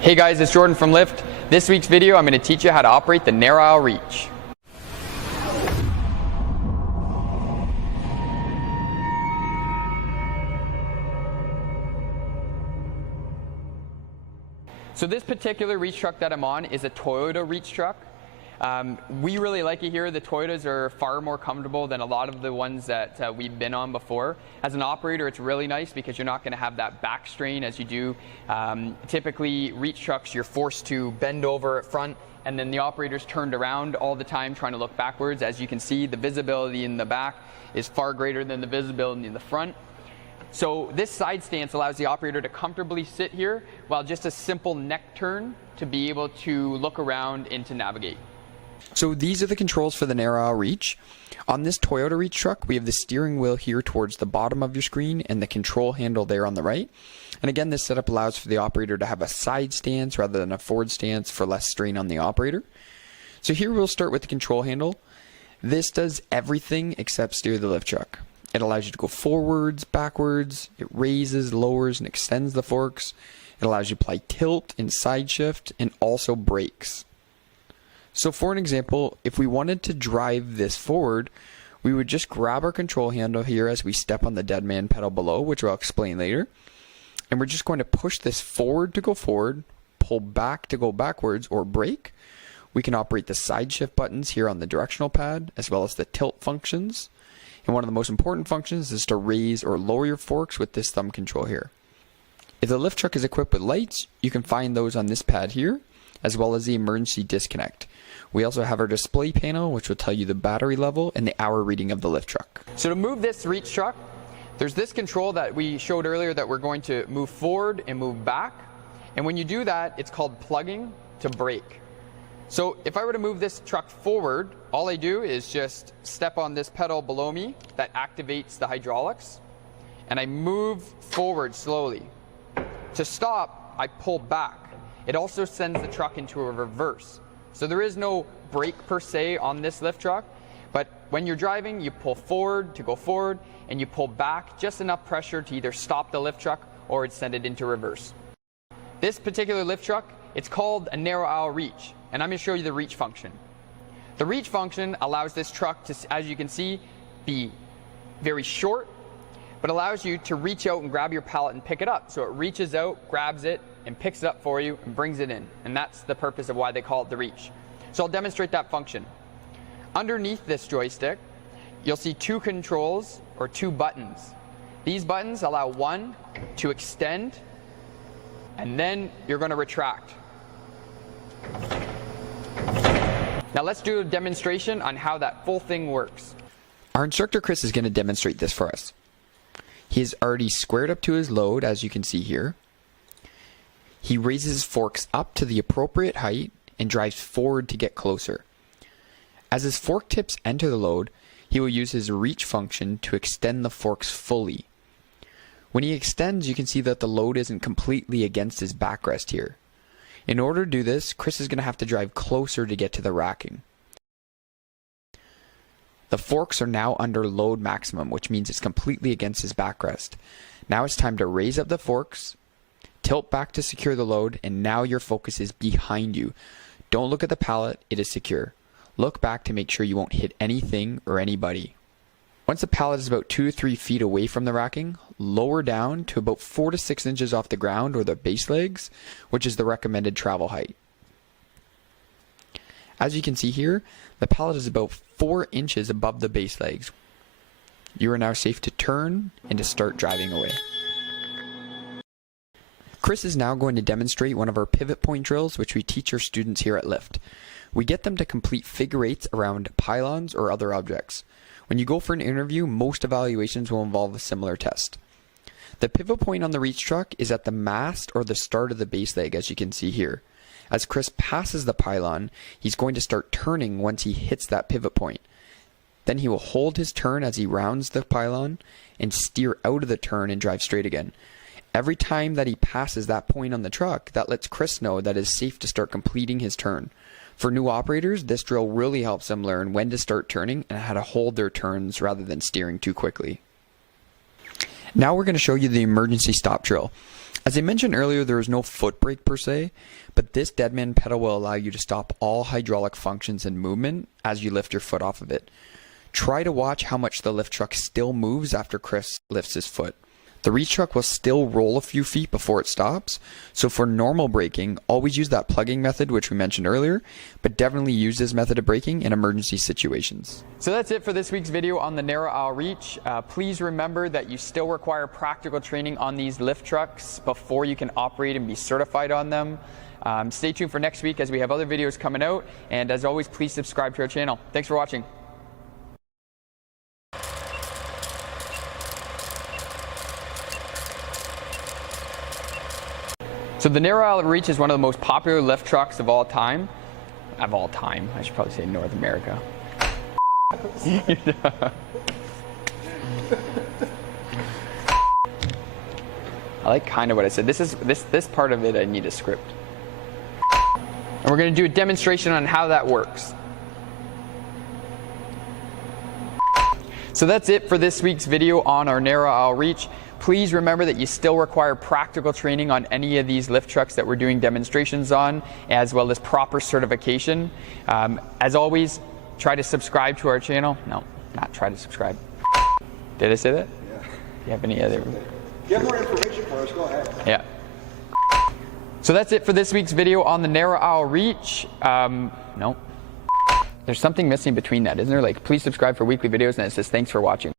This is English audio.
Hey guys, it's Jordan from Lift. This week's video, I'm going to teach you how to operate the narrow aisle reach. So this particular reach truck that I'm on is a Toyota reach truck. We really like it here. The Toyotas are far more comfortable than a lot of the ones that we've been on before. As an operator, it's really nice because you're not going to have that back strain as you do. Typically, reach trucks, you're forced to bend over at front, and then the operator's turned around all the time trying to look backwards. As you can see, the visibility in the back is far greater than the visibility in the front. So this side stance allows the operator to comfortably sit here while just a simple neck turn to be able to look around and to navigate. So these are the controls for the narrow aisle reach. On this Toyota reach truck, we have the steering wheel here towards the bottom of your screen and the control handle there on the right. And again, this setup allows for the operator to have a side stance rather than a forward stance for less strain on the operator. So here we'll start with the control handle. This does everything except steer the lift truck. It allows you to go forwards, backwards, it raises, lowers, and extends the forks. It allows you to apply tilt and side shift, and also brakes. So for an example, if we wanted to drive this forward, we would just grab our control handle here as we step on the dead man pedal below, which I'll explain later. And we're just going to push this forward to go forward, pull back to go backwards, or brake. We can operate the side shift buttons here on the directional pad, as well as the tilt functions. And one of the most important functions is to raise or lower your forks with this thumb control here. If the lift truck is equipped with lights, you can find those on this pad here, as well as the emergency disconnect. We also have our display panel, which will tell you the battery level and the hour reading of the lift truck. So to move this reach truck, there's this control that we showed earlier that we're going to move forward and move back. And when you do that, it's called plugging to brake. So if I were to move this truck forward, all I do is just step on this pedal below me that activates the hydraulics, and I move forward slowly. To stop, I pull back. It also sends the truck into a reverse. So there is no brake per se on this lift truck, but when you're driving, you pull forward to go forward, and you pull back just enough pressure to either stop the lift truck or send it into reverse. This particular lift truck, it's called a narrow aisle reach, and I'm going to show you the reach function. The reach function allows this truck to, as you can see, be very short, but allows you to reach out and grab your pallet and pick it up. So it reaches out, grabs it, and picks it up for you and brings it in. And that's the purpose of why they call it the reach. So I'll demonstrate that function. Underneath this joystick, you'll see two controls or two buttons. These buttons allow one to extend, and then you're going to retract. Now let's do a demonstration on how that full thing works. Our instructor Chris is going to demonstrate this for us. He's already squared up to his load, as you can see here. He raises his forks up to the appropriate height and drives forward to get closer. As his fork tips enter the load, he will use his reach function to extend the forks fully. When he extends, you can see that the load isn't completely against his backrest here. In order to do this, Chris is going to have to drive closer to get to the racking. The forks are now under load maximum, which means it's completely against his backrest. Now it's time to raise up the forks, tilt back to secure the load, and now your focus is behind you. Don't look at the pallet, it is secure. Look back to make sure you won't hit anything or anybody. Once the pallet is about 2 to 3 feet away from the racking, lower down to about 4 to 6 inches off the ground or the base legs, which is the recommended travel height. As you can see here, the pallet is about 4 inches above the base legs. You are now safe to turn and to start driving away. Chris is now going to demonstrate one of our pivot point drills, which we teach our students here at Lift. We get them to complete figure eights around pylons or other objects. When you go for an interview, most evaluations will involve a similar test. The pivot point on the reach truck is at the mast or the start of the base leg, as you can see here. As Chris passes the pylon, he's going to start turning once he hits that pivot point. Then he will hold his turn as he rounds the pylon and steer out of the turn and drive straight again. Every time that he passes that point on the truck, that lets Chris know that it's safe to start completing his turn. For new operators, this drill really helps them learn when to start turning and how to hold their turns rather than steering too quickly. Now we're going to show you the emergency stop drill. As I mentioned earlier, there is no foot brake per se, but this deadman pedal will allow you to stop all hydraulic functions and movement as you lift your foot off of it. Try to watch how much the lift truck still moves after Chris lifts his foot. The reach truck will still roll a few feet before it stops, so for normal braking, always use that plugging method which we mentioned earlier, but definitely use this method of braking in emergency situations. So that's it for this week's video on the narrow aisle reach. Please remember that you still require practical training on these lift trucks before you can operate and be certified on them. Stay tuned for next week as we have other videos coming out, and as always, please subscribe to our channel. Thanks for watching. So the narrow aisle reach is one of the most popular lift trucks of all time. I should probably say North America. I like kind of what I said. This part of it I need a script. And we're going to do a demonstration on how that works. So that's it for this week's video on our narrow aisle reach. Please remember that you still require practical training on any of these lift trucks that we're doing demonstrations on, as well as proper certification. As always, try to subscribe to our channel. No, not try to subscribe. Did I say that? Yeah. Do you have any other? If you have more information for us, go ahead. Yeah. So that's it for this week's video on the narrow aisle reach. No. There's something missing between that, isn't there? Like, please subscribe for weekly videos, and it says thanks for watching.